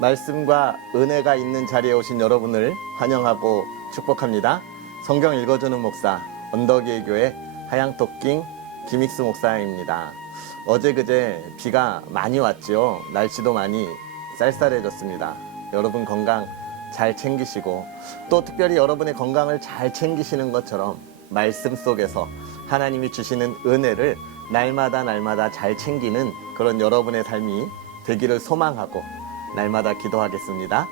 말씀과 은혜가 있는 자리에 오신 여러분을 환영하고 축복합니다. 성경 읽어주는 목사 언덕위의 교회 하양토킹 김익수 목사입니다. 어제 그제 비가 많이 왔죠. 날씨도 많이 쌀쌀해졌습니다. 여러분 건강 잘 챙기시고 또 특별히 여러분의 건강을 잘 챙기시는 것처럼 말씀 속에서 하나님이 주시는 은혜를 날마다 잘 챙기는 그런 여러분의 삶이 되기를 소망하고 날마다 기도하겠습니다.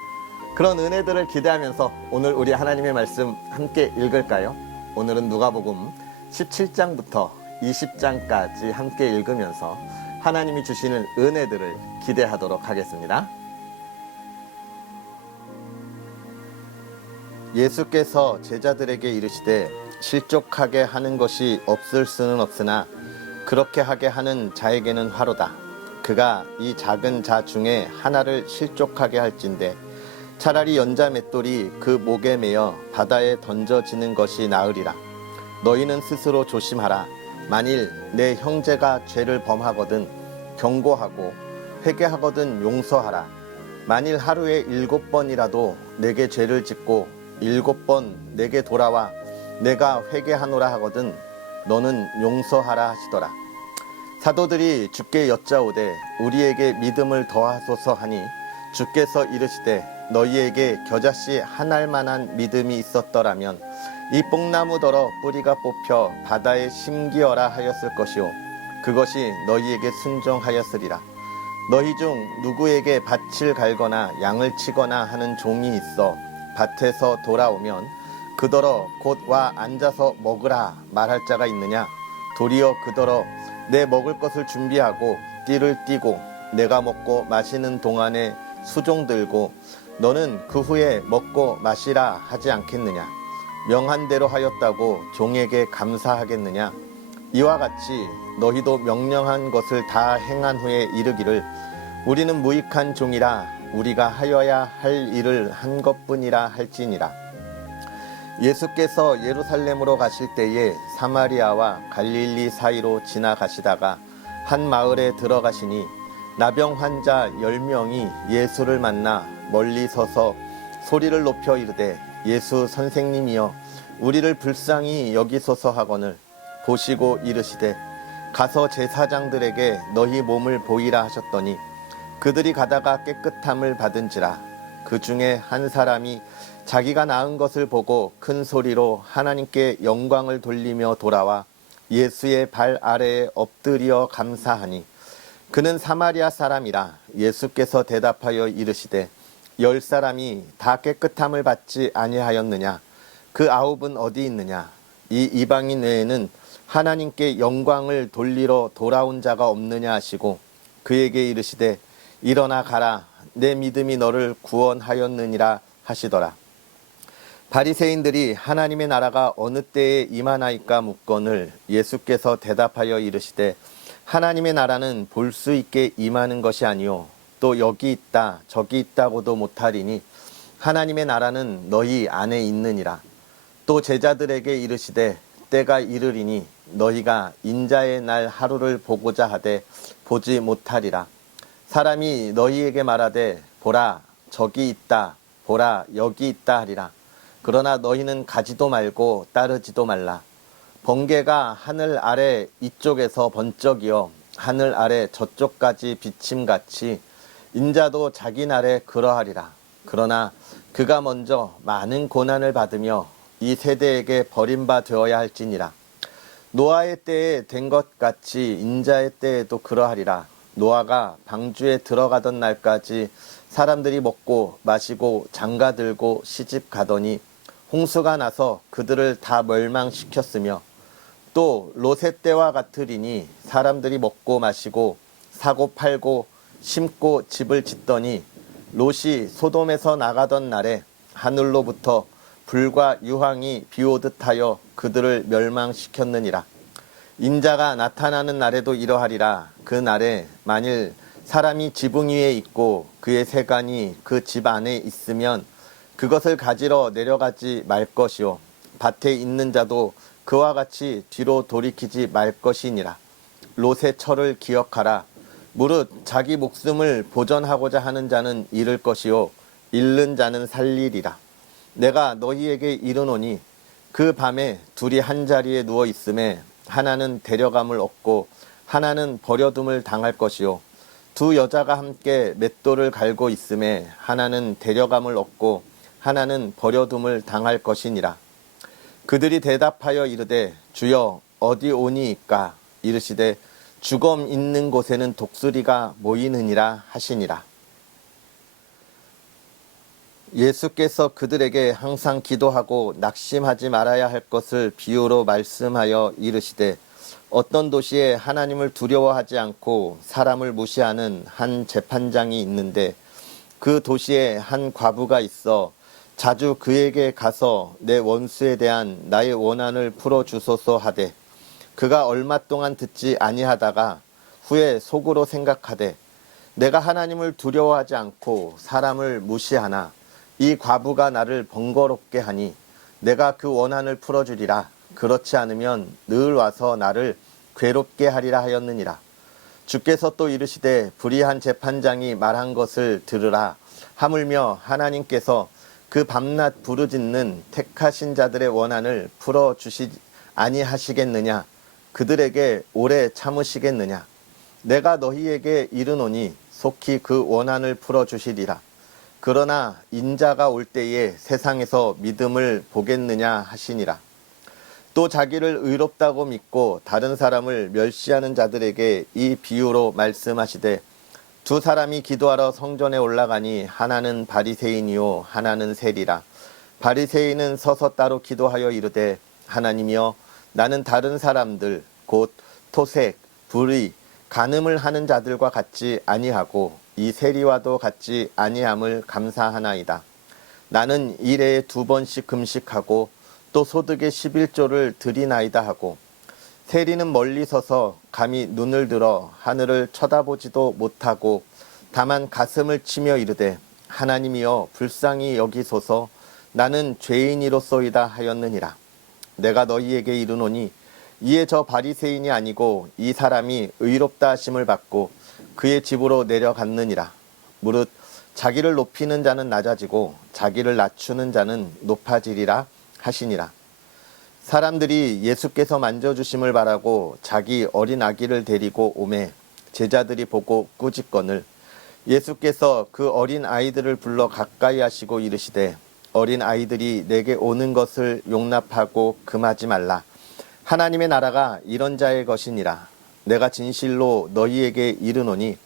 그런 은혜들을 기대하면서 오늘 우리 하나님의 말씀 함께 읽을까요? 오늘은 누가복음 17장부터 20장까지 함께 읽으면서 하나님이 주시는 은혜들을 기대하도록 하겠습니다. 예수께서 제자들에게 이르시되 실족하게 하는 것이 없을 수는 없으나 그렇게 하게 하는 자에게는 화로다. 그가 이 작은 자 중에 하나를 실족하게 할진대 차라리 연자 맷돌이 그 목에 매어 바다에 던져지는 것이 나으리라. 너희는 스스로 조심하라. 만일 내 형제가 죄를 범하거든 경고하고 회개하거든 용서하라. 만일 하루에 7번이라도 내게 죄를 짓고 7번 내게 돌아와 내가 회개하노라 하거든 너는 용서하라 하시더라. 사도들이 주께 여짜오되 우리에게 믿음을 더하소서 하니 주께서 이르시되 너희에게 겨자씨 한 알만한 믿음이 있었더라면 이 뽕나무더러 뿌리가 뽑혀 바다에 심기어라 하였을 것이요 그것이 너희에게 순종하였으리라. 너희 중 누구에게 밭을 갈거나 양을 치거나 하는 종이 있어 밭에서 돌아오면 그더러 곧 와 앉아서 먹으라 말할 자가 있느냐? 도리어 그더러 내 먹을 것을 준비하고 띠를 띠고 내가 먹고 마시는 동안에 수종 들고 너는 그 후에 먹고 마시라 하지 않겠느냐? 명한 대로 하였다고 종에게 감사하겠느냐? 이와 같이 너희도 명령한 것을 다 행한 후에 이르기를 우리는 무익한 종이라 우리가 하여야 할 일을 한 것뿐이라 할지니라. 예수께서 예루살렘으로 가실 때에 사마리아와 갈릴리 사이로 지나가시다가 한 마을에 들어가시니 나병 환자 10명이 예수를 만나 멀리 서서 소리를 높여 이르되 예수 선생님이여 우리를 불쌍히 여기소서 하거늘 보시고 이르시되 가서 제사장들에게 너희 몸을 보이라 하셨더니 그들이 가다가 깨끗함을 받은지라. 그 중에 한 사람이 자기가 나은 것을 보고 큰 소리로 하나님께 영광을 돌리며 돌아와 예수의 발 아래에 엎드려 감사하니 그는 사마리아 사람이라. 예수께서 대답하여 이르시되 10사람이 다 깨끗함을 받지 아니하였느냐? 그 9은 어디 있느냐? 이 이방인 외에는 하나님께 영광을 돌리러 돌아온 자가 없느냐 하시고 그에게 이르시되 일어나 가라. 내 믿음이 너를 구원하였느니라 하시더라. 바리새인들이 하나님의 나라가 어느 때에 임하나이까 묻거늘 예수께서 대답하여 이르시되 하나님의 나라는 볼 수 있게 임하는 것이 아니요 또 여기 있다 저기 있다고도 못하리니 하나님의 나라는 너희 안에 있느니라. 또 제자들에게 이르시되 때가 이르리니 너희가 인자의 날 하루를 보고자 하되 보지 못하리라. 사람이 너희에게 말하되 보라 저기 있다 보라 여기 있다 하리라. 그러나 너희는 가지도 말고 따르지도 말라. 번개가 하늘 아래 이쪽에서 번쩍이어 하늘 아래 저쪽까지 비침같이 인자도 자기 날에 그러하리라. 그러나 그가 먼저 많은 고난을 받으며 이 세대에게 버림바 되어야 할지니라. 노아의 때에 된 것 같이 인자의 때에도 그러하리라. 노아가 방주에 들어가던 날까지 사람들이 먹고 마시고 장가들고 시집 가더니 홍수가 나서 그들을 다 멸망시켰으며 또 롯의 때와 같으리니 사람들이 먹고 마시고 사고 팔고 심고 집을 짓더니 롯이 소돔에서 나가던 날에 하늘로부터 불과 유황이 비오듯 하여 그들을 멸망시켰느니라. 인자가 나타나는 날에도 이러하리라. 그 날에 만일 사람이 지붕 위에 있고 그의 세간이 그 집 안에 있으면 그것을 가지러 내려가지 말 것이요 밭에 있는 자도 그와 같이 뒤로 돌이키지 말 것이니라. 롯의 철을 기억하라. 무릇 자기 목숨을 보전하고자 하는 자는 잃을 것이요 잃는 자는 살리리라. 내가 너희에게 이르노니 그 밤에 둘이 한 자리에 누워 있음에 하나는 데려감을 얻고 하나는 버려둠을 당할 것이요 두 여자가 함께 맷돌을 갈고 있음에 하나는 데려감을 얻고 하나는 버려둠을 당할 것이니라. 그들이 대답하여 이르되 주여 어디 오니이까? 이르시되 죽음 있는 곳에는 독수리가 모이느니라 하시니라. 예수께서 그들에게 항상 기도하고 낙심하지 말아야 할 것을 비유로 말씀하여 이르시되 어떤 도시에 하나님을 두려워하지 않고 사람을 무시하는 한 재판장이 있는데 그 도시에 한 과부가 있어 자주 그에게 가서 내 원수에 대한 나의 원한을 풀어주소서 하되 그가 얼마 동안 듣지 아니하다가 후에 속으로 생각하되 내가 하나님을 두려워하지 않고 사람을 무시하나 이 과부가 나를 번거롭게 하니 내가 그 원한을 풀어주리라. 그렇지 않으면 늘 와서 나를 괴롭게 하리라 하였느니라. 주께서 또 이르시되 불의한 재판장이 말한 것을 들으라. 하물며 하나님께서 그 밤낮 부르짖는 택하신 자들의 원한을 풀어주시지 아니하시겠느냐? 그들에게 오래 참으시겠느냐? 내가 너희에게 이르노니 속히 그 원한을 풀어주시리라. 그러나 인자가 올 때에 세상에서 믿음을 보겠느냐 하시니라. 또 자기를 의롭다고 믿고 다른 사람을 멸시하는 자들에게 이 비유로 말씀하시되 두 사람이 기도하러 성전에 올라가니 하나는 바리새인이요 하나는 세리라. 바리새인은 서서 따로 기도하여 이르되 하나님이여 나는 다른 사람들 곧 토색, 불의, 간음을 하는 자들과 같지 아니하고 이 세리와도 같지 아니함을 감사하나이다. 나는 일에 2번씩 금식하고 또 소득의 11조를 드리나이다 하고 세리는 멀리 서서 감히 눈을 들어 하늘을 쳐다보지도 못하고 다만 가슴을 치며 이르되 하나님이여 불쌍히 여기소서 나는 죄인이로소이다 하였느니라. 내가 너희에게 이르노니 이에 저 바리새인이 아니고 이 사람이 의롭다 하심을 받고 그의 집으로 내려갔느니라. 무릇 자기를 높이는 자는 낮아지고 자기를 낮추는 자는 높아지리라 하시니라. 사람들이 예수께서 만져주심을 바라고 자기 어린 아기를 데리고 오매 제자들이 보고 꾸짖거늘 예수께서 그 어린 아이들을 불러 가까이 하시고 이르시되 어린 아이들이 내게 오는 것을 용납하고 금하지 말라. 하나님의 나라가 이런 자의 것이니라. 내가 진실로 너희에게 이르노니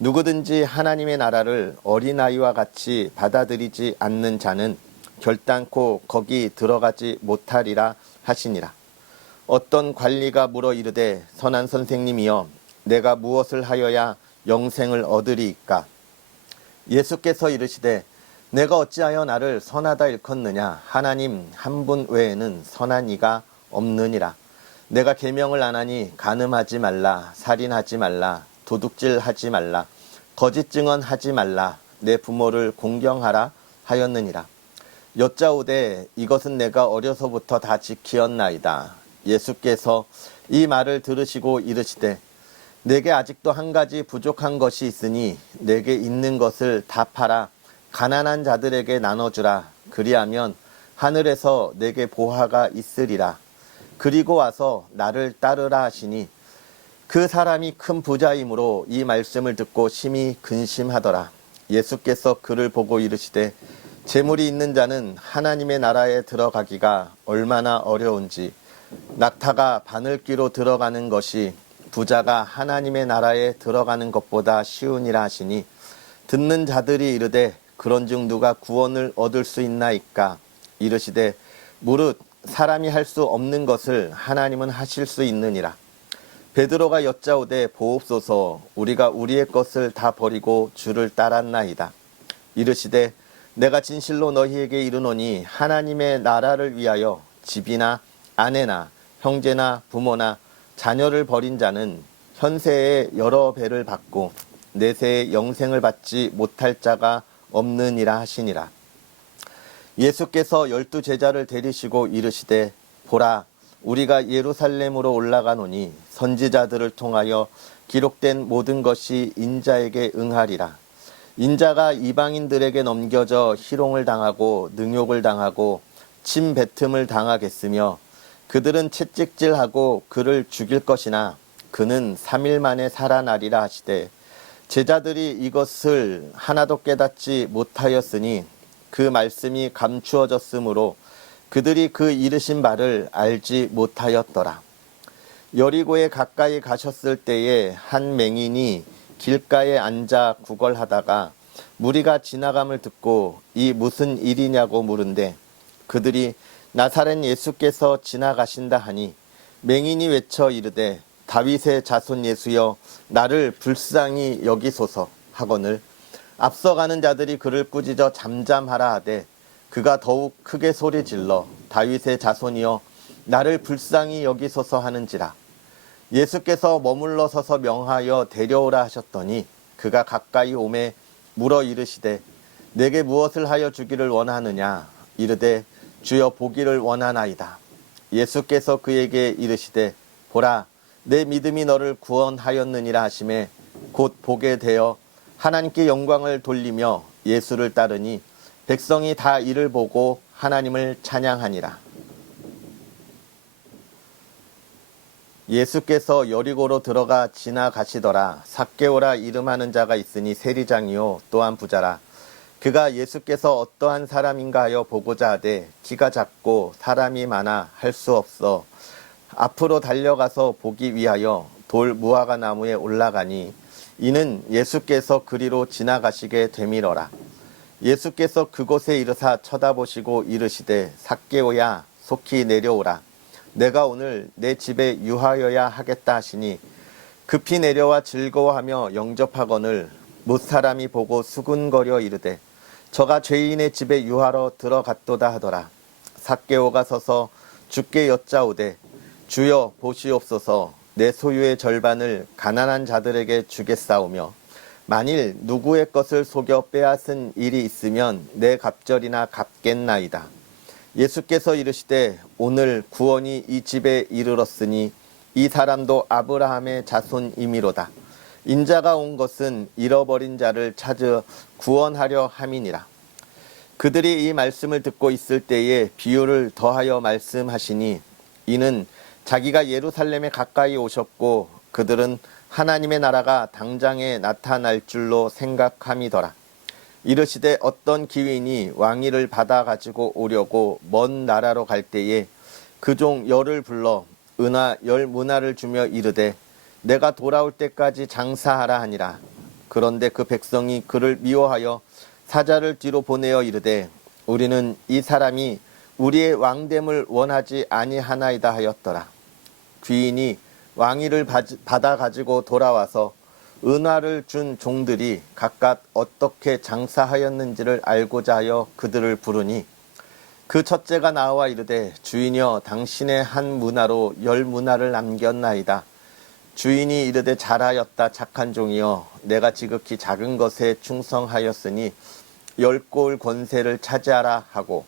누구든지 하나님의 나라를 어린아이와 같이 받아들이지 않는 자는 결단코 거기 들어가지 못하리라 하시니라. 어떤 관리가 물어 이르되 선한 선생님이여 내가 무엇을 하여야 영생을 얻으리이까? 예수께서 이르시되 내가 어찌하여 나를 선하다 일컫느냐? 하나님 한 분 외에는 선한 이가 없느니라. 내가 계명을 안 하니 간음하지 말라, 살인하지 말라, 도둑질하지 말라, 거짓 증언하지 말라, 내 부모를 공경하라 하였느니라. 여짜오되 이것은 내가 어려서부터 다 지키었나이다. 예수께서 이 말을 들으시고 이르시되 내게 아직도 한 가지 부족한 것이 있으니 내게 있는 것을 다 팔아 가난한 자들에게 나눠주라. 그리하면 하늘에서 내게 보화가 있으리라. 그리고 와서 나를 따르라 하시니 그 사람이 큰 부자이므로 이 말씀을 듣고 심히 근심하더라. 예수께서 그를 보고 이르시되 재물이 있는 자는 하나님의 나라에 들어가기가 얼마나 어려운지 낙타가 바늘귀로 들어가는 것이 부자가 하나님의 나라에 들어가는 것보다 쉬우니라 하시니 듣는 자들이 이르되 그런즉 누가 구원을 얻을 수 있나이까? 이르시되 무릇 사람이 할 수 없는 것을 하나님은 하실 수 있느니라. 베드로가 여짜오되 보옵소서 우리가 우리의 것을 다 버리고 주를 따랐나이다. 이르시되 내가 진실로 너희에게 이르노니 하나님의 나라를 위하여 집이나 아내나 형제나 부모나 자녀를 버린 자는 현세에 여러 배를 받고 내세에 영생을 받지 못할 자가 없느니라 하시니라. 예수께서 12 제자를 데리시고 이르시되 보라 우리가 예루살렘으로 올라가노니 선지자들을 통하여 기록된 모든 것이 인자에게 응하리라. 인자가 이방인들에게 넘겨져 희롱을 당하고 능욕을 당하고 침뱉음을 당하겠으며 그들은 채찍질하고 그를 죽일 것이나 그는 3일 만에 살아나리라 하시되 제자들이 이것을 하나도 깨닫지 못하였으니 그 말씀이 감추어졌으므로 그들이 그 이르신 바를 알지 못하였더라. 여리고에 가까이 가셨을 때에 한 맹인이 길가에 앉아 구걸하다가 무리가 지나감을 듣고 이 무슨 일이냐고 물은데 그들이 나사렛 예수께서 지나가신다 하니 맹인이 외쳐 이르되 다윗의 자손 예수여 나를 불쌍히 여기소서 하거늘 앞서가는 자들이 그를 꾸짖어 잠잠하라 하되 그가 더욱 크게 소리질러 다윗의 자손이여 나를 불쌍히 여기소서 하는지라. 예수께서 머물러 서서 명하여 데려오라 하셨더니 그가 가까이 오매 물어 이르시되 내게 무엇을 하여 주기를 원하느냐. 이르되 주여 보기를 원하나이다. 예수께서 그에게 이르시되 보라 내 믿음이 너를 구원하였느니라 하시매 곧 보게 되어 하나님께 영광을 돌리며 예수를 따르니 백성이 다 이를 보고 하나님을 찬양하니라. 예수께서 여리고로 들어가 지나가시더라. 삭개오라 이름하는 자가 있으니 세리장이요 또한 부자라. 그가 예수께서 어떠한 사람인가 하여 보고자 하되 키가 작고 사람이 많아 할 수 없어 앞으로 달려가서 보기 위하여 돌 무화과 나무에 올라가니 이는 예수께서 그리로 지나가시게 되밀어라. 예수께서 그곳에 이르사 쳐다보시고 이르시되 삭개오야 속히 내려오라. 내가 오늘 내 집에 유하여야 하겠다 하시니 급히 내려와 즐거워하며 영접하거늘 못사람이 보고 수군거려 이르되 저가 죄인의 집에 유하러 들어갔도다 하더라. 삭개오가 서서 주께 여짜오되 주여 보시옵소서 내 소유의 절반을 가난한 자들에게 주겠사오며 만일 누구의 것을 속여 빼앗은 일이 있으면 내 갑절이나 갚겠나이다. 예수께서 이르시되 오늘 구원이 이 집에 이르렀으니 이 사람도 아브라함의 자손이미로다. 인자가 온 것은 잃어버린 자를 찾아 구원하려 함이니라. 그들이 이 말씀을 듣고 있을 때에 비유를 더하여 말씀하시니 이는 자기가 예루살렘에 가까이 오셨고 그들은 하나님의 나라가 당장에 나타날 줄로 생각함이더라. 이르시되 어떤 기인이 왕위를 받아 가지고 오려고 먼 나라로 갈 때에 그 종 열을 불러 은화 10문화를 주며 이르되 내가 돌아올 때까지 장사하라 하니라. 그런데 그 백성이 그를 미워하여 사자를 뒤로 보내어 이르되 우리는 이 사람이 우리의 왕됨을 원하지 아니하나이다 하였더라. 귀인이 왕위를 받아 가지고 돌아와서 은화를 준 종들이 각각 어떻게 장사하였는지를 알고자 하여 그들을 부르니 그 첫째가 나와 이르되 주인이여 당신의 한 문화로 10문화를 남겼나이다. 주인이 이르되 잘하였다 착한 종이여 내가 지극히 작은 것에 충성하였으니 10골 권세를 차지하라 하고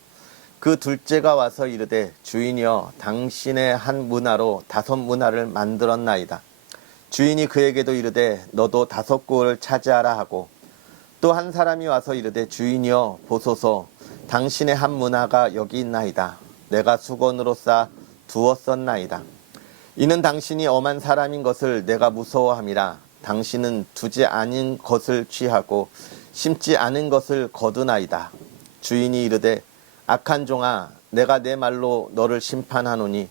그 둘째가 와서 이르되 주인이여 당신의 한 문화로 5문화를 만들었나이다. 주인이 그에게도 이르되 너도 5골을 차지하라 하고 또 한 사람이 와서 이르되 주인이여 보소서 당신의 한 문화가 여기 있나이다. 내가 수건으로 싸 두었었나이다. 이는 당신이 엄한 사람인 것을 내가 무서워함이라. 당신은 두지 않은 것을 취하고 심지 않은 것을 거두나이다. 주인이 이르되 악한 종아 내가 내 말로 너를 심판하노니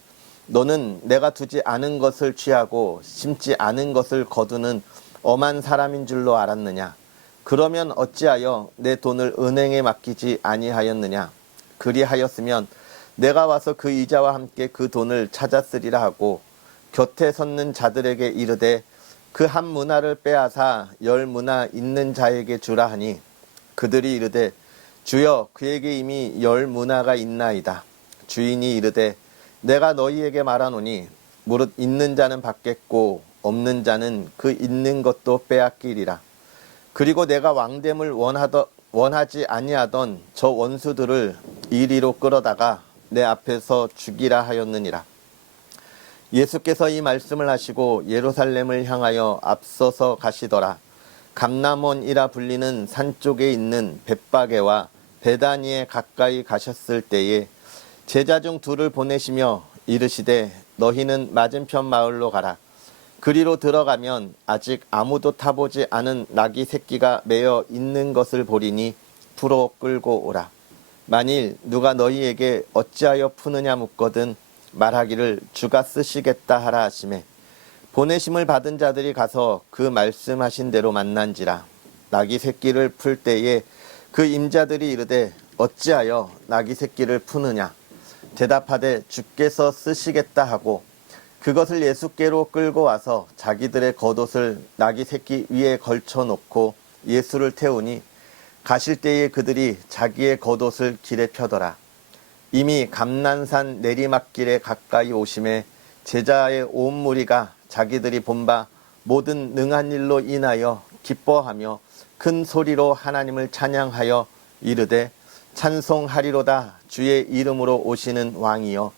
너는 내가 두지 않은 것을 취하고 심지 않은 것을 거두는 엄한 사람인 줄로 알았느냐. 그러면 어찌하여 내 돈을 은행에 맡기지 아니하였느냐. 그리하였으면 내가 와서 그 이자와 함께 그 돈을 찾았으리라 하고 곁에 섰는 자들에게 이르되 그 한 문화를 빼앗아 10문화 있는 자에게 주라 하니 그들이 이르되 주여 그에게 이미 10문화가 있나이다. 주인이 이르되 내가 너희에게 말하노니 무릇 있는 자는 받겠고 없는 자는 그 있는 것도 빼앗기리라. 그리고 내가 왕됨을 원하지 아니하던 저 원수들을 이리로 끌어다가 내 앞에서 죽이라 하였느니라. 예수께서 이 말씀을 하시고 예루살렘을 향하여 앞서서 가시더라. 감람원이라 불리는 산 쪽에 있는 벳바게와 베다니에 가까이 가셨을 때에 제자 중 둘을 보내시며 이르시되 너희는 맞은편 마을로 가라. 그리로 들어가면 아직 아무도 타보지 않은 나귀 새끼가 매어 있는 것을 보리니 풀어 끌고 오라. 만일 누가 너희에게 어찌하여 푸느냐 묻거든 말하기를 주가 쓰시겠다 하라 하시매 보내심을 받은 자들이 가서 그 말씀하신 대로 만난지라. 나귀 새끼를 풀 때에 그 임자들이 이르되 어찌하여 나귀 새끼를 푸느냐 대답하되 주께서 쓰시겠다 하고 그것을 예수께로 끌고 와서 자기들의 겉옷을 나귀 새끼 위에 걸쳐 놓고 예수를 태우니 가실 때에 그들이 자기의 겉옷을 길에 펴더라. 이미 감난산 내리막길에 가까이 오심에 제자의 온 무리가 자기들이 본 바 모든 능한 일로 인하여 기뻐하며 큰 소리로 하나님을 찬양하여 이르되 찬송하리로다 주의 이름으로 오시는 왕이여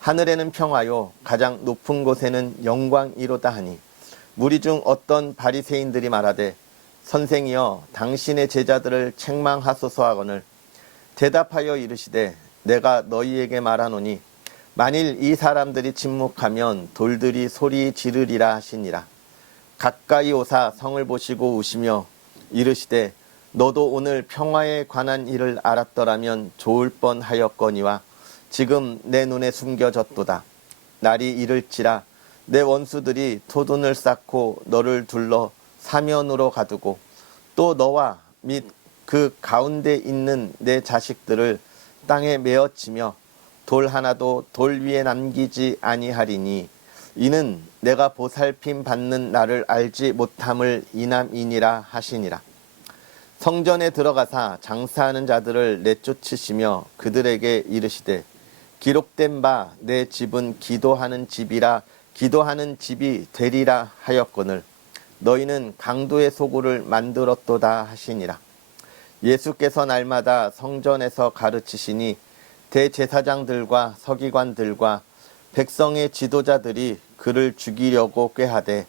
하늘에는 평화요 가장 높은 곳에는 영광이로다 하니 무리 중 어떤 바리새인들이 말하되 선생이여 당신의 제자들을 책망하소서 하거늘 대답하여 이르시되 내가 너희에게 말하노니 만일 이 사람들이 침묵하면 돌들이 소리 지르리라 하시니라. 가까이 오사 성을 보시고 우시며 이르시되 너도 오늘 평화에 관한 일을 알았더라면 좋을 뻔하였거니와 지금 내 눈에 숨겨졌도다. 날이 이를지라 내 원수들이 토둔을 쌓고 너를 둘러 사면으로 가두고 또 너와 및 그 가운데 있는 내 자식들을 땅에 메어치며 돌 하나도 돌 위에 남기지 아니하리니 이는 내가 보살핌 받는 나를 알지 못함을 인함이니라 하시니라. 성전에 들어가사 장사하는 자들을 내쫓으시며 그들에게 이르시되 기록된 바 내 집은 기도하는 집이라 기도하는 집이 되리라 하였거늘 너희는 강도의 소굴을 만들었도다 하시니라. 예수께서 날마다 성전에서 가르치시니 대제사장들과 서기관들과 백성의 지도자들이 그를 죽이려고 꾀하되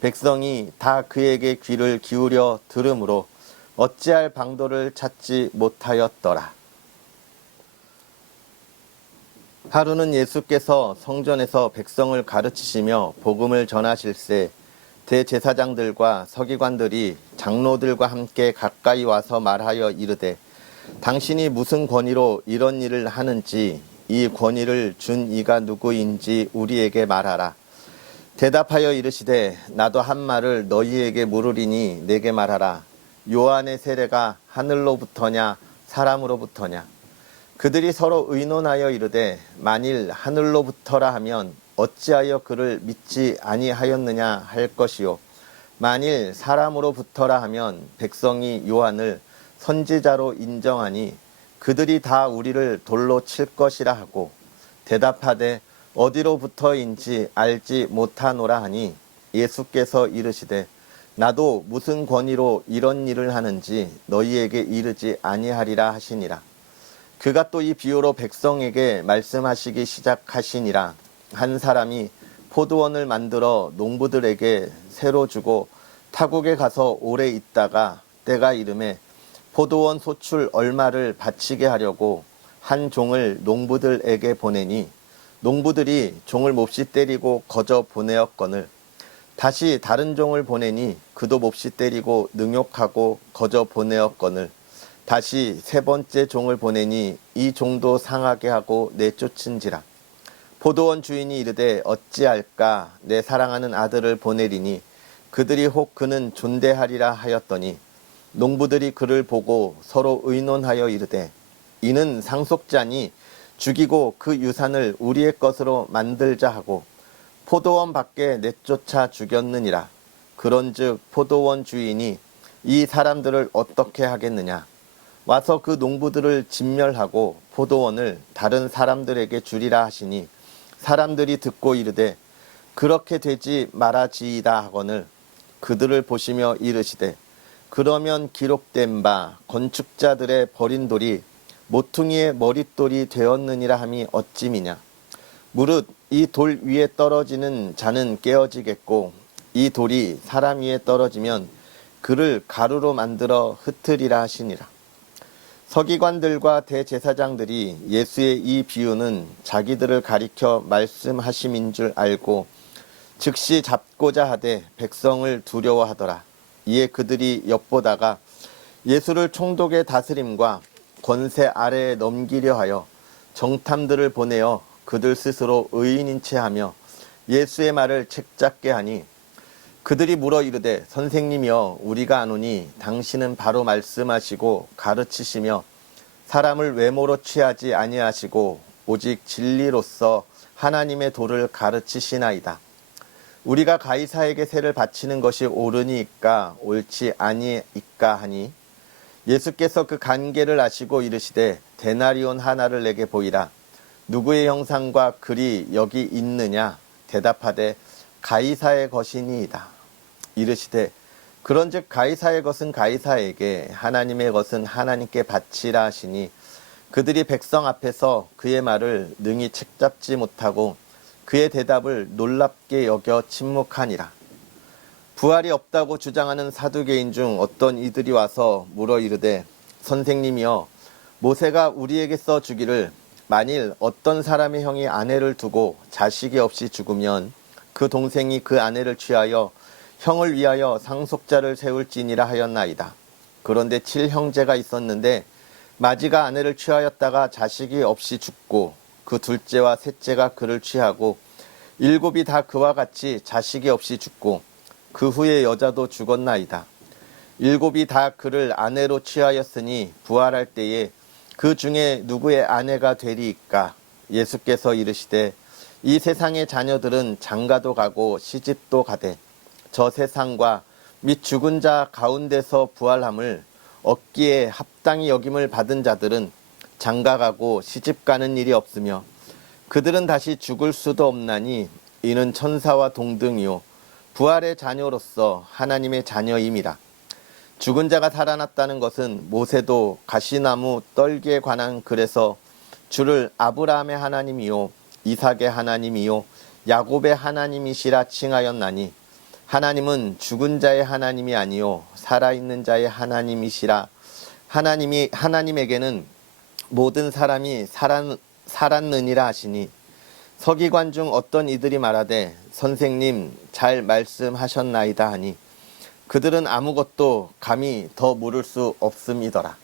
백성이 다 그에게 귀를 기울여 들으므로 어찌할 방도를 찾지 못하였더라. 하루는 예수께서 성전에서 백성을 가르치시며 복음을 전하실세 대제사장들과 서기관들이 장로들과 함께 가까이 와서 말하여 이르되 당신이 무슨 권위로 이런 일을 하는지 이 권위를 준 이가 누구인지 우리에게 말하라. 대답하여 이르시되 나도 한 말을 너희에게 물으리니 내게 말하라. 요한의 세례가 하늘로부터냐 사람으로부터냐. 그들이 서로 의논하여 이르되 만일 하늘로부터라 하면 어찌하여 그를 믿지 아니하였느냐 할 것이요 만일 사람으로부터라 하면 백성이 요한을 선지자로 인정하니 그들이 다 우리를 돌로 칠 것이라 하고 대답하되 어디로부터인지 알지 못하노라 하니 예수께서 이르시되 나도 무슨 권위로 이런 일을 하는지 너희에게 이르지 아니하리라 하시니라. 그가 또 이 비유로 백성에게 말씀하시기 시작하시니라. 한 사람이 포도원을 만들어 농부들에게 새로 주고 타국에 가서 오래 있다가 때가 이름에 포도원 소출 얼마를 바치게 하려고 한 종을 농부들에게 보내니 농부들이 종을 몹시 때리고 거저 보내었거늘 다시 다른 종을 보내니 그도 몹시 때리고 능욕하고 거저 보내었거늘 다시 세 번째 종을 보내니 이 종도 상하게 하고 내쫓은지라. 포도원 주인이 이르되 어찌할까 내 사랑하는 아들을 보내리니 그들이 혹 그는 존대하리라 하였더니 농부들이 그를 보고 서로 의논하여 이르되 이는 상속자니 죽이고 그 유산을 우리의 것으로 만들자 하고 포도원 밖에 내쫓아 죽였느니라. 그런즉 포도원 주인이 이 사람들을 어떻게 하겠느냐. 와서 그 농부들을 진멸하고 포도원을 다른 사람들에게 주리라 하시니 사람들이 듣고 이르되 그렇게 되지 말아지이다 하거늘 그들을 보시며 이르시되 그러면 기록된 바 건축자들의 버린 돌이 모퉁이의 머릿돌이 되었느니라 함이 어찌미냐. 무릇 이 돌 위에 떨어지는 자는 깨어지겠고 이 돌이 사람 위에 떨어지면 그를 가루로 만들어 흩으리라 하시니라. 서기관들과 대제사장들이 예수의 이 비유는 자기들을 가리켜 말씀하심인 줄 알고 즉시 잡고자 하되 백성을 두려워하더라. 이에 그들이 엿보다가 예수를 총독의 다스림과 권세 아래에 넘기려 하여 정탐들을 보내어 그들 스스로 의인인 채 하며 예수의 말을 책잡게 하니 그들이 물어 이르되 선생님이여 우리가 아노니 당신은 바로 말씀하시고 가르치시며 사람을 외모로 취하지 아니하시고 오직 진리로서 하나님의 도를 가르치시나이다. 우리가 가이사에게 세를 바치는 것이 옳으니까 옳지 아니이까 하니 예수께서 그 관계를 아시고 이르시되 데나리온 하나를 내게 보이라. 누구의 형상과 글이 여기 있느냐? 대답하되 가이사의 것이니이다. 이르시되 그런즉 가이사의 것은 가이사에게 하나님의 것은 하나님께 바치라 하시니 그들이 백성 앞에서 그의 말을 능히 책잡지 못하고 그의 대답을 놀랍게 여겨 침묵하니라. 부활이 없다고 주장하는 사두개인 중 어떤 이들이 와서 물어 이르되 선생님이여 모세가 우리에게 써 주기를 만일 어떤 사람의 형이 아내를 두고 자식이 없이 죽으면 그 동생이 그 아내를 취하여 형을 위하여 상속자를 세울지니라 하였나이다. 그런데 7형제가 있었는데 마지가 아내를 취하였다가 자식이 없이 죽고 그 둘째와 셋째가 그를 취하고 7이 다 그와 같이 자식이 없이 죽고 그 후에 여자도 죽었나이다. 7이 다 그를 아내로 취하였으니 부활할 때에 그 중에 누구의 아내가 되리이까? 예수께서 이르시되 이 세상의 자녀들은 장가도 가고 시집도 가되 저 세상과 및 죽은 자 가운데서 부활함을 얻기에 합당히 여김을 받은 자들은 장가가고 시집가는 일이 없으며 그들은 다시 죽을 수도 없나니 이는 천사와 동등이요 부활의 자녀로서 하나님의 자녀임이라. 죽은 자가 살아났다는 것은 모세도 가시나무 떨기에 관한 글에서 주를 아브라함의 하나님이요 이삭의 하나님이요 야곱의 하나님이시라 칭하였나니 하나님은 죽은 자의 하나님이 아니요 살아있는 자의 하나님이시라. 하나님에게는 모든 사람이 살았느니라 하시니 서기관 중 어떤 이들이 말하되 선생님 잘 말씀하셨나이다 하니 그들은 아무것도 감히 더 물을 수 없음이더라.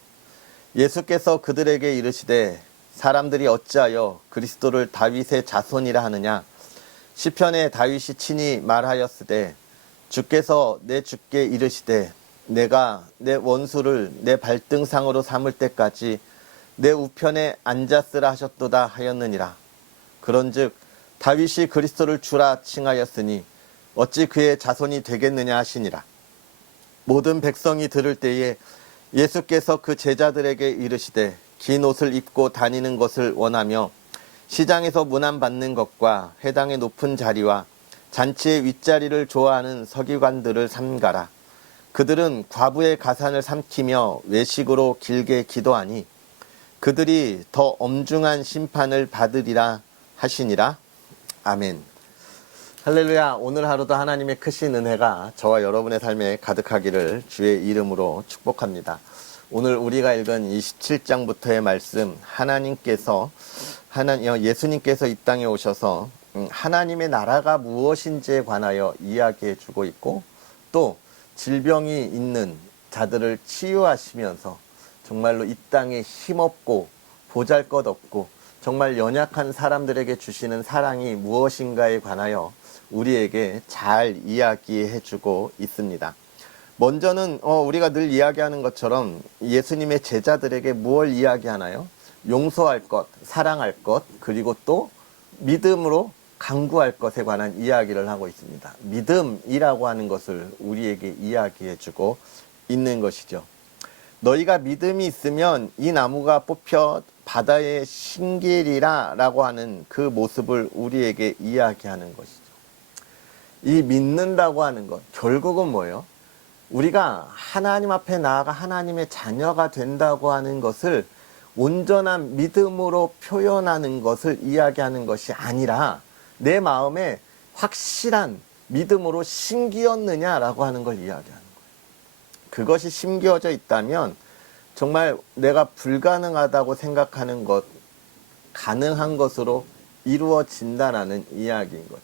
예수께서 그들에게 이르시되 사람들이 어찌하여 그리스도를 다윗의 자손이라 하느냐? 시편에 다윗이 친히 말하였으되 주께서 내 주께 이르시되 내가 내 원수를 내 발등상으로 삼을 때까지 내 우편에 앉았으라 하셨도다 하였느니라. 그런즉 다윗이 그리스도를 주라 칭하였으니 어찌 그의 자손이 되겠느냐 하시니라. 모든 백성이 들을 때에 예수께서 그 제자들에게 이르시되 긴 옷을 입고 다니는 것을 원하며 시장에서 문안받는 것과 회당의 높은 자리와 잔치의 윗자리를 좋아하는 서기관들을 삼가라. 그들은 과부의 가산을 삼키며 외식으로 길게 기도하니 그들이 더 엄중한 심판을 받으리라 하시니라. 아멘. 할렐루야. 오늘 하루도 하나님의 크신 은혜가 저와 여러분의 삶에 가득하기를 주의 이름으로 축복합니다. 오늘 우리가 읽은 27장부터의 말씀, 예수님께서 이 땅에 오셔서 하나님의 나라가 무엇인지에 관하여 이야기해 주고 있고 또 질병이 있는 자들을 치유하시면서 정말로 이 땅에 힘없고 보잘것없고 정말 연약한 사람들에게 주시는 사랑이 무엇인가에 관하여 우리에게 잘 이야기해 주고 있습니다. 먼저는 우리가 늘 이야기하는 것처럼 예수님의 제자들에게 무엇을 이야기하나요? 용서할 것, 사랑할 것, 그리고 또 믿음으로 강구할 것에 관한 이야기를 하고 있습니다. 믿음이라고 하는 것을 우리에게 이야기해 주고 있는 것이죠. 너희가 믿음이 있으면 이 나무가 뽑혀 바다에 심기리라 라고 하는 그 모습을 우리에게 이야기하는 것이죠. 이 믿는다고 하는 것, 결국은 뭐예요? 우리가 하나님 앞에 나아가 하나님의 자녀가 된다고 하는 것을 온전한 믿음으로 표현하는 것을 이야기하는 것이 아니라 내 마음에 확실한 믿음으로 심기었느냐라고 하는 걸 이야기하는 거예요. 그것이 심겨져 있다면 정말 내가 불가능하다고 생각하는 것, 가능한 것으로 이루어진다라는 이야기인 거죠.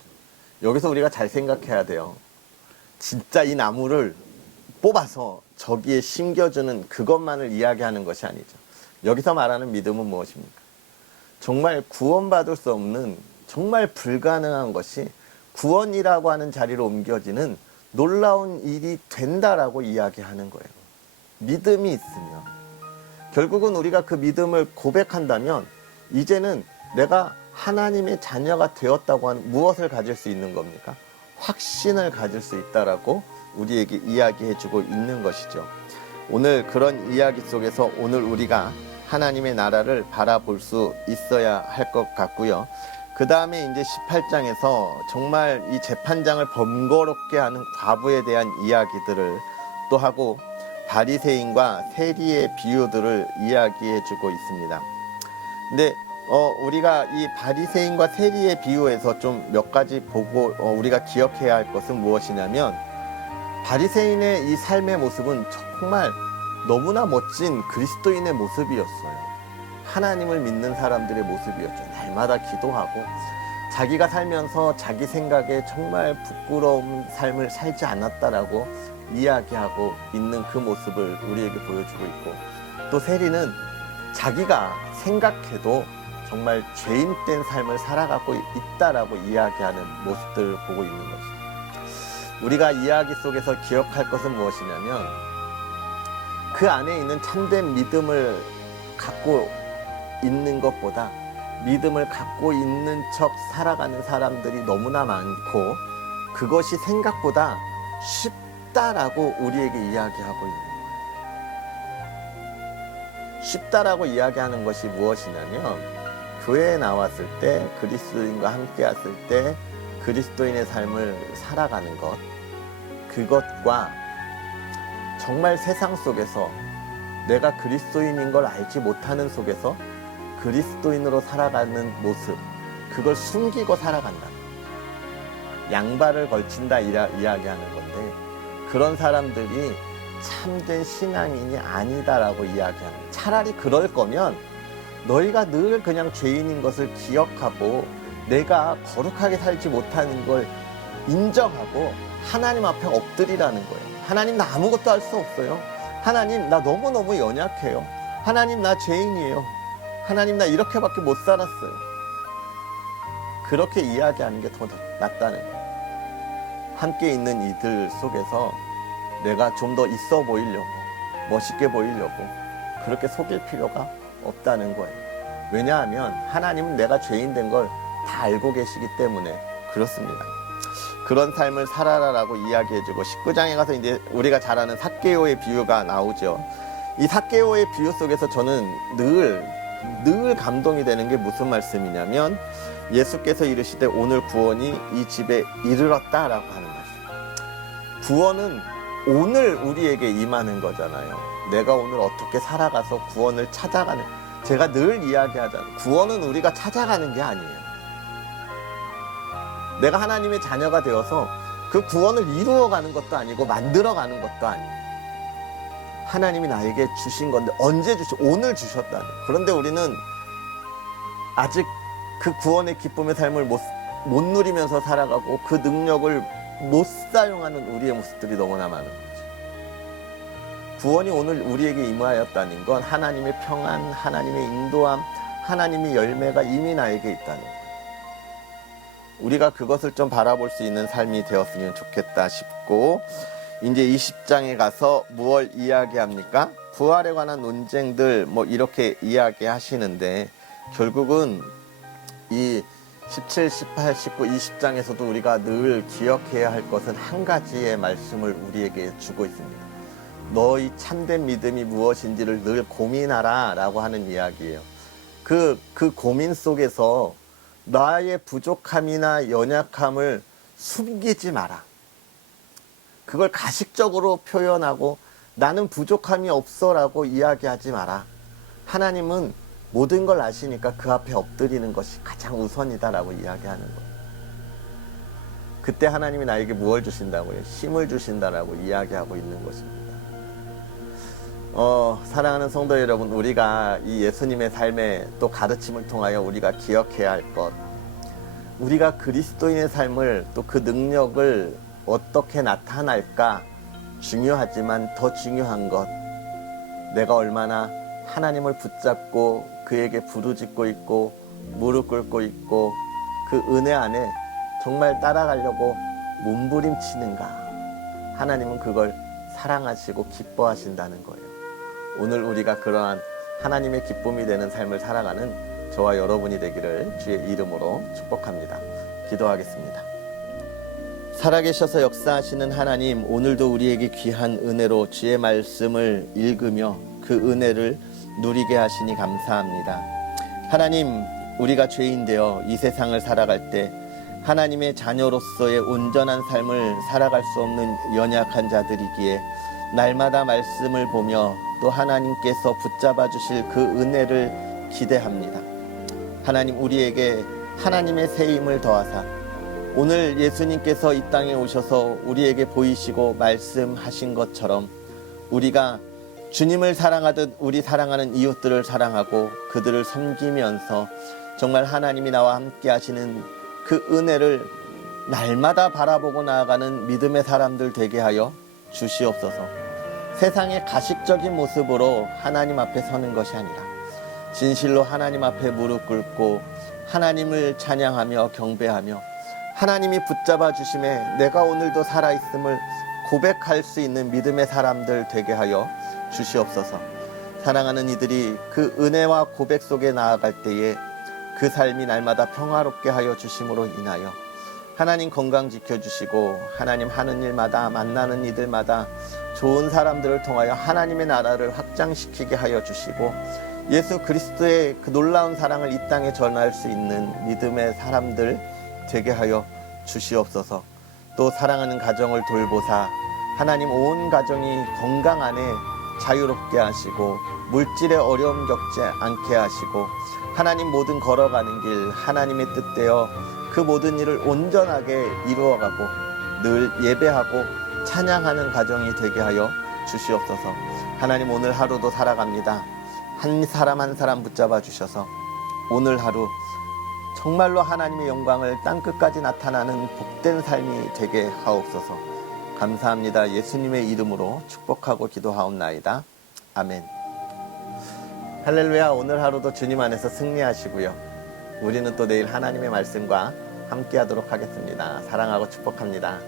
여기서 우리가 잘 생각해야 돼요. 진짜 이 나무를 뽑아서 저기에 심겨주는 그것만을 이야기하는 것이 아니죠. 여기서 말하는 믿음은 무엇입니까? 정말 구원받을 수 없는, 정말 불가능한 것이 구원이라고 하는 자리로 옮겨지는 놀라운 일이 된다라고 이야기하는 거예요. 믿음이 있으면. 결국은 우리가 그 믿음을 고백한다면 이제는 내가 하나님의 자녀가 되었다고 하는 무엇을 가질 수 있는 겁니까? 확신을 가질 수 있다라고 우리에게 이야기해주고 있는 것이죠. 오늘 그런 이야기 속에서 오늘 우리가 하나님의 나라를 바라볼 수 있어야 할 것 같고요. 그 다음에 이제 18장에서 정말 이 재판장을 번거롭게 하는 과부에 대한 이야기들을 또 하고 바리새인과 세리의 비유들을 이야기해주고 있습니다. 근데 우리가 이 바리새인과 세리의 비유에서 좀 몇 가지 보고 우리가 기억해야 할 것은 무엇이냐면 바리새인의 이 삶의 모습은 정말 너무나 멋진 그리스도인의 모습이었어요. 하나님을 믿는 사람들의 모습이었죠. 날마다 기도하고 자기가 살면서 자기 생각에 정말 부끄러운 삶을 살지 않았다라고 이야기하고 있는 그 모습을 우리에게 보여주고 있고, 또 세리는 자기가 생각해도 정말 죄인된 삶을 살아가고 있다라고 이야기하는 모습들을 보고 있는 것이죠. 우리가 이야기 속에서 기억할 것은 무엇이냐면 그 안에 있는 참된 믿음을 갖고 있는 것보다 믿음을 갖고 있는 척 살아가는 사람들이 너무나 많고 그것이 생각보다 쉽다라고 우리에게 이야기하고 있는 거예요. 쉽다라고 이야기하는 것이 무엇이냐면 교회에 나왔을 때 그리스도인과 함께 왔을 때 그리스도인의 삶을 살아가는 것, 그것과 정말 세상 속에서 내가 그리스도인인 걸 알지 못하는 속에서 그리스도인으로 살아가는 모습, 그걸 숨기고 살아간다. 양발을 걸친다 이야기하는 건데 그런 사람들이 참된 신앙인이 아니다라고 이야기하는 거예요. 차라리 그럴 거면 너희가 늘 그냥 죄인인 것을 기억하고 내가 거룩하게 살지 못하는 걸 인정하고 하나님 앞에 엎드리라는 거예요. 하나님 나 아무것도 할 수 없어요. 하나님 나 너무너무 연약해요. 하나님 나 죄인이에요. 하나님 나 이렇게밖에 못 살았어요. 그렇게 이야기하는 게 더 낫다는 거예요. 함께 있는 이들 속에서 내가 좀 더 있어 보이려고, 멋있게 보이려고 그렇게 속일 필요가 없다는 거예요. 왜냐하면 하나님은 내가 죄인 된 걸 다 알고 계시기 때문에 그렇습니다. 그런 삶을 살아라라고 이야기해주고 19장에 가서 이제 우리가 잘 아는 삭개오의 비유가 나오죠. 이 삭개오의 비유 속에서 저는 늘 감동이 되는 게 무슨 말씀이냐면 예수께서 이르시되 오늘 구원이 이 집에 이르렀다라고 하는 말씀. 구원은 오늘 우리에게 임하는 거잖아요. 내가 오늘 어떻게 살아가서 구원을 찾아가는, 제가 늘 이야기하잖아요. 구원은 우리가 찾아가는 게 아니에요. 내가 하나님의 자녀가 되어서 그 구원을 이루어가는 것도 아니고 만들어가는 것도 아니에요. 하나님이 나에게 주신 건데 언제 오늘 주셨다는. 그런데 우리는 아직 그 구원의 기쁨의 삶을 못 누리면서 살아가고 그 능력을 못 사용하는 우리의 모습들이 너무나 많은 거죠. 구원이 오늘 우리에게 임하였다는 건 하나님의 평안, 하나님의 인도함, 하나님의 열매가 이미 나에게 있다는 거예요. 우리가 그것을 좀 바라볼 수 있는 삶이 되었으면 좋겠다 싶고, 이제 20장에 가서 무엇 이야기합니까? 부활에 관한 논쟁들 이렇게 이야기하시는데 결국은 이 17, 18, 19, 20장에서도 우리가 늘 기억해야 할 것은 한 가지의 말씀을 우리에게 주고 있습니다. 너희 참된 믿음이 무엇인지를 늘 고민하라 라고 하는 이야기예요. 그 고민 속에서 나의 부족함이나 연약함을 숨기지 마라. 그걸 가식적으로 표현하고 나는 부족함이 없어라고 이야기하지 마라. 하나님은 모든 걸 아시니까 그 앞에 엎드리는 것이 가장 우선이다라고 이야기하는 거예요. 그때 하나님이 나에게 무엇을 주신다고요? 힘을 주신다라고 이야기하고 있는 것입니다. 사랑하는 성도 여러분, 우리가 이 예수님의 삶의 또 가르침을 통하여 우리가 기억해야 할 것, 우리가 그리스도인의 삶을 또 그 능력을 어떻게 나타날까 중요하지만 더 중요한 것, 내가 얼마나 하나님을 붙잡고 그에게 부르짖고 있고 무릎 꿇고 있고 그 은혜 안에 정말 따라가려고 몸부림치는가. 하나님은 그걸 사랑하시고 기뻐하신다는 거예요. 오늘 우리가 그러한 하나님의 기쁨이 되는 삶을 살아가는 저와 여러분이 되기를 주의 이름으로 축복합니다. 기도하겠습니다. 살아계셔서 역사하시는 하나님, 오늘도 우리에게 귀한 은혜로 주의 말씀을 읽으며 그 은혜를 누리게 하시니 감사합니다. 하나님, 우리가 죄인 되어 이 세상을 살아갈 때 하나님의 자녀로서의 온전한 삶을 살아갈 수 없는 연약한 자들이기에 날마다 말씀을 보며 또 하나님께서 붙잡아 주실 그 은혜를 기대합니다. 하나님, 우리에게 하나님의 새 힘을 더하사 오늘 예수님께서 이 땅에 오셔서 우리에게 보이시고 말씀하신 것처럼 우리가 주님을 사랑하듯 우리 사랑하는 이웃들을 사랑하고 그들을 섬기면서 정말 하나님이 나와 함께 하시는 그 은혜를 날마다 바라보고 나아가는 믿음의 사람들 되게 하여 주시옵소서. 세상의 가식적인 모습으로 하나님 앞에 서는 것이 아니라 진실로 하나님 앞에 무릎 꿇고 하나님을 찬양하며 경배하며 하나님이 붙잡아 주심에 내가 오늘도 살아있음을 고백할 수 있는 믿음의 사람들 되게 하여 주시옵소서. 사랑하는 이들이 그 은혜와 고백 속에 나아갈 때에 그 삶이 날마다 평화롭게 하여 주심으로 인하여 하나님 건강 지켜주시고 하나님 하는 일마다 만나는 이들마다 좋은 사람들을 통하여 하나님의 나라를 확장시키게 하여 주시고 예수 그리스도의 그 놀라운 사랑을 이 땅에 전할 수 있는 믿음의 사람들 되게 하여 주시옵소서. 또 사랑하는 가정을 돌보사 하나님 온 가정이 건강 안에 자유롭게 하시고 물질의 어려움 겪지 않게 하시고 하나님 모든 걸어가는 길 하나님의 뜻대로 그 모든 일을 온전하게 이루어가고 늘 예배하고 찬양하는 가정이 되게 하여 주시옵소서. 하나님, 오늘 하루도 살아갑니다. 한 사람 한 사람 붙잡아 주셔서 오늘 하루 정말로 하나님의 영광을 땅끝까지 나타나는 복된 삶이 되게 하옵소서. 감사합니다. 예수님의 이름으로 축복하고 기도하옵나이다. 아멘. 할렐루야. 오늘 하루도 주님 안에서 승리하시고요. 우리는 또 내일 하나님의 말씀과 함께 하도록 하겠습니다. 사랑하고 축복합니다.